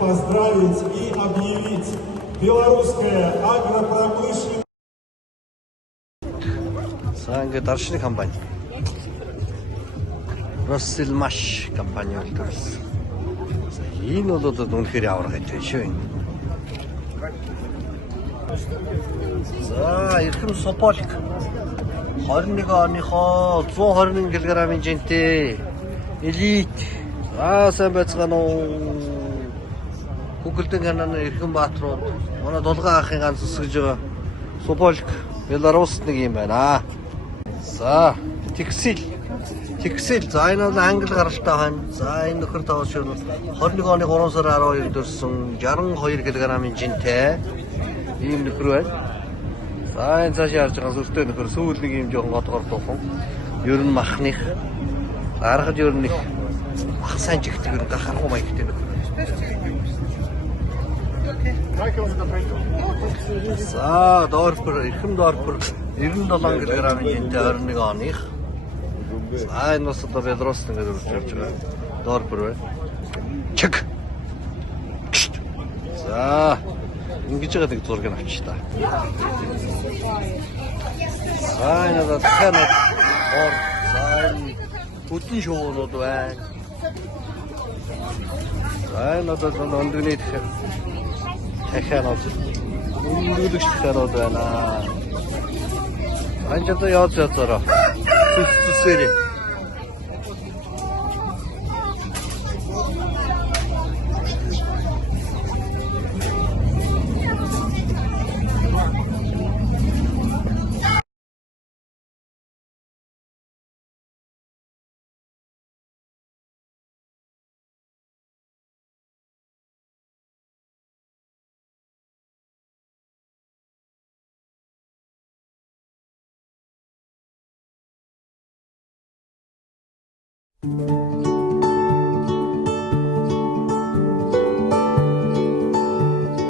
поздравить и объявить белорусское агропромышленное... За ингээд орчны компани. Россельмаш компани үлдсэн. За энэ бол одоо үнэхээр явар хайтай шүү энэ. За эрхэм Сополик 21 оныхоо 121 кг-ийн жинтэй элит. За сайн байцгаана уу. Хүүхэлдэн кананы эрхэм баатрууд манай дулгаан ахын ганц өсгөж байгаа Сополик Беларуст нэг юм байна. За Тексил. За энэ бол англи гаралтай байна. За энэ нөхөр тавш бол 21 оны 3 сарын 12-нд төрсэн 62 кг-ийн жинтэй ийм нөхөр байна. За энэ цааш харж байгаа сүртэй нөхөр сүүл нэг юм жоохон годгоор туухан. Ер нь махных гаргаж ер нь их мах сайн жигтэй ер нь гахархуу маягтай нөхөр. За Дорпер эрхэм Дорпер 97 кг-ийн жинтэй 21 оных. За энэ бас одоо Беларуст ингээд үрж явж байгаа. Дорпер байна. Чик. За ингэж байгаа нэг зургийг авчих та. За энэ одоо танад ор за бүдэн шоунууд байна. За энэ одоо өндөгний дахианууд өнгөрүүлэгч дахианууд байна. Анчаа яаж язаараа сүсэрээ. Thank you.